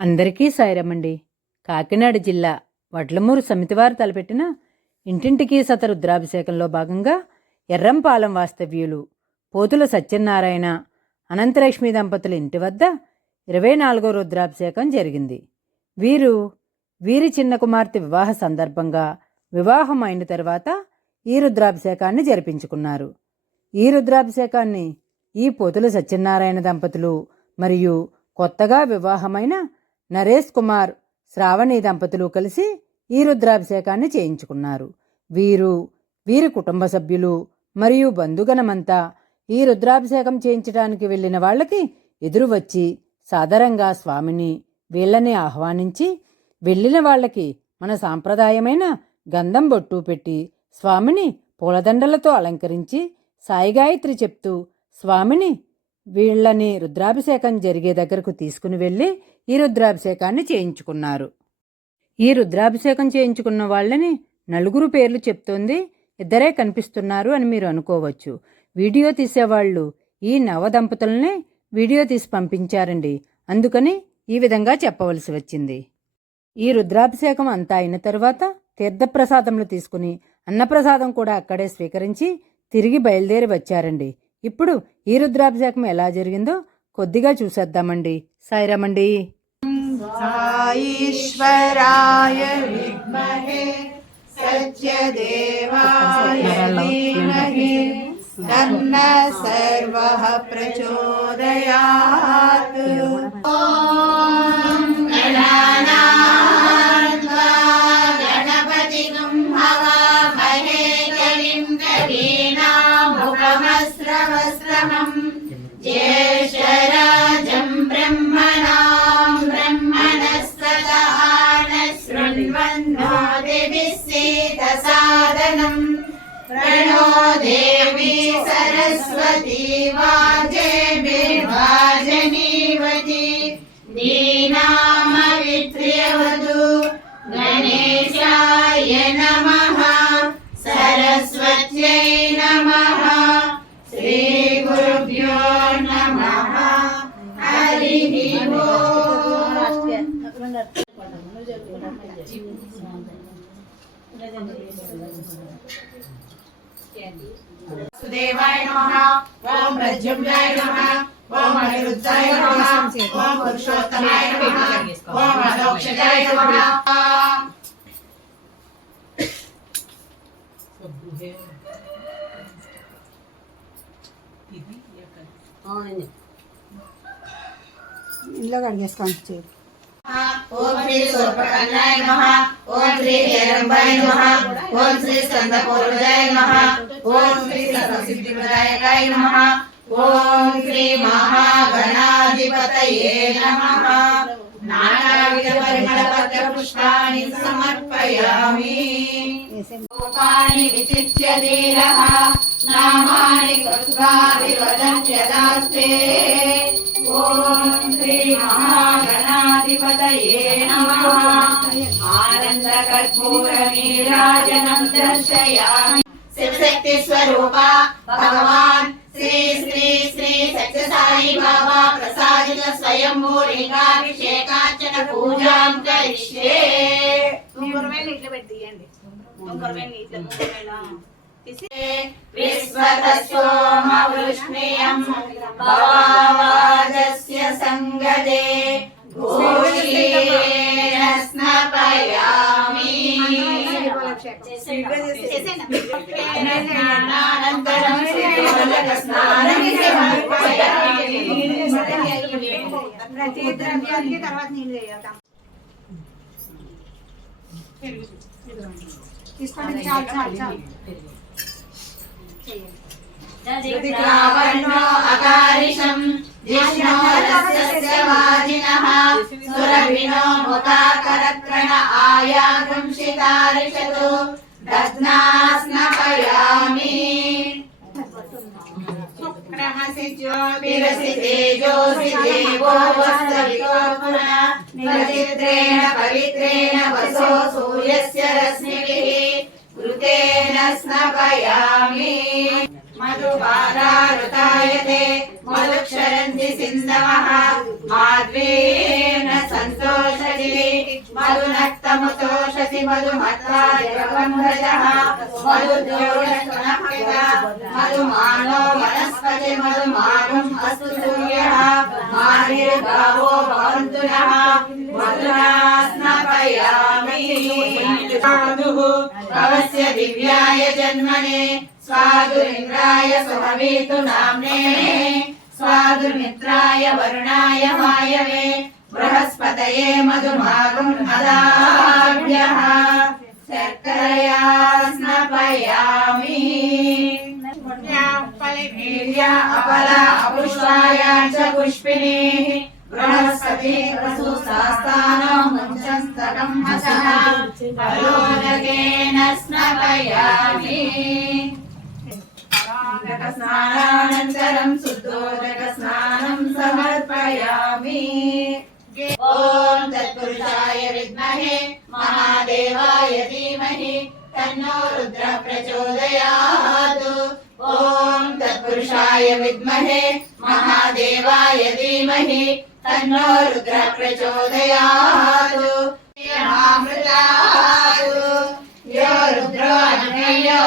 అందరికీ సాయిరమండి కాకినాడ జిల్లా వడ్లమూరు సమితివారు తలపెట్టిన ఇంటింటికి సత రుద్రాభిషేకంలో భాగంగా ఎర్రంపాలెం వాస్తవ్యులు పోతుల సత్యనారాయణ అనంతలక్ష్మి దంపతుల ఇంటి వద్ద ఇరవై నాలుగో రుద్రాభిషేకం జరిగింది. వీరు వీరి చిన్న కుమార్తె వివాహ సందర్భంగా వివాహం అయిన తర్వాత ఈ రుద్రాభిషేకాన్ని జరిపించుకున్నారు. ఈ రుద్రాభిషేకాన్ని ఈ పోతుల సత్యనారాయణ దంపతులు మరియు కొత్తగా వివాహమైన నరేష్ కుమార్ శ్రావణి దంపతులు కలిసి ఈ రుద్రాభిషేకాన్ని చేయించుకున్నారు. వీరు వీరి కుటుంబ సభ్యులు మరియు బంధుగణమంతా ఈ రుద్రాభిషేకం చేయించడానికి వెళ్ళిన వాళ్ళకి ఎదురు వచ్చి సాదరంగా స్వామిని వీళ్ళని ఆహ్వానించి వెళ్ళిన వాళ్ళకి మన సాంప్రదాయమైన గంధం బొట్టు పెట్టి స్వామిని పూలదండలతో అలంకరించి సాయిగాయత్రి చెప్తూ స్వామిని వీళ్ళని రుద్రాభిషేకం జరిగే దగ్గరకు తీసుకుని వెళ్ళి ఈ రుద్రాభిషేకాన్ని చేయించుకున్నారు. ఈ రుద్రాభిషేకం చేయించుకున్న వాళ్ళని నలుగురు పేర్లు చెప్తోంది ఇద్దరే కనిపిస్తున్నారు అని మీరు అనుకోవచ్చు. వీడియో తీసేవాళ్ళు ఈ నవ దంపతుల్ని వీడియో తీసి పంపించారండి. అందుకని ఈ విధంగా చెప్పవలసి వచ్చింది. ఈ రుద్రాభిషేకం అంతా అయిన తర్వాత తీర్థప్రసాదములు తీసుకుని అన్నప్రసాదం కూడా అక్కడే స్వీకరించి తిరిగి బయలుదేరి వచ్చారండి. ఇప్పుడు ఈ రుద్రాభిషేకం ఎలా జరిగిందో కొద్దిగా చూసేద్దామండి. సాయిరామండి సాయిశ్వరాయ సర్వ ప్రచోదయాత్. సుదేవాయ నమః. ఓం ప్రజ్యుమ్నాయ కడిగేస్తాను చేరు ఓం శ్రీ సూర్పకన్యాయ నమః. ఓం శ్రీ హేరంబాయ నమః. ఓం శ్రీ స్కందపూర్వజాయ నమః. ఓం శ్రీ సర్వసిద్ధిప్రదాయకాయ నమః. ఓం శ్రీ మహాగణాధిపతయే నమః. నానావిధ పరిమళ పత్ర పుష్పాణి సమర్పయామి. రూపాణి విచిత్య ధీరః నామాని కృత్వా కృత్వాభివదత్యదాస్తే ఓం శ్రీ మహా మహాగణాధిపతయే నమః ఆనంద నీరాజనం దర్శయామి శివశక్తి స్వరూప భగవాన్ శ్రీ శ్రీ శ్రీ సత్యసాయి బాబా ప్రసాదిత స్వయంభూ లింగాభిషేకార్చన పూజాం కరిష్యే ఉంగరమేలు ఇట్లా పెట్టి ఇట్లా ప్రతి ద్రవ్యానికి తర్వాత నీళ్ళు వేయాలి తీసుకోండి చాలు చాలు చాలు ృతికావర్ణో అకారిషం జిష్ణో రస్యస్య వాజినః సురభినో ముఖాకరత్రణ ఆయాగృంషితారిషతు దధ్నాస్నపయామి విరసి తేజోసి దేవో వస్తవితో పునః నిచిత్రేణ పవిత్రేణ వసో సూర్యస్య రశ్మిభిः కృతేన స్నపయామి మధుపాదారుతాయతే మధుక్షరంతి సింధవః మాధ్వేన సంతో మధునక్తముతోషసి మధుమత్రాజగంధజః మధుద్యోషణః మధుమానో వనస్పతి మధుమానం అస్తు సూర్యః మానిర్గావో భవంతు నః మధునా స్నపయామి సాధుః భవస్య దివ్యాయ జన్మనే స్వాదురింద్రాయ సుహవీతు నామ్నే స్వాదుమిత్రాయ వరుణాయ వాయవే బృహస్పతయే మధుమాగం మదాభ్యః శర్కరయా స్నపయామి వీర్య అపల అపుష్పాయ स्नानानन्तरं शुद्धोदकस्नानं समर्पयामि ॐ तत्पुरुषाय विद्महे महादेवाय धीमहि तन्नो रुद्र प्रचोदयात् ॐ तत्पुरुषाय विद्महे महादेवाय धीमहि तन्नो रुद्र प्रचोदयात् अमृतात् यो रुद्रो अन्नयो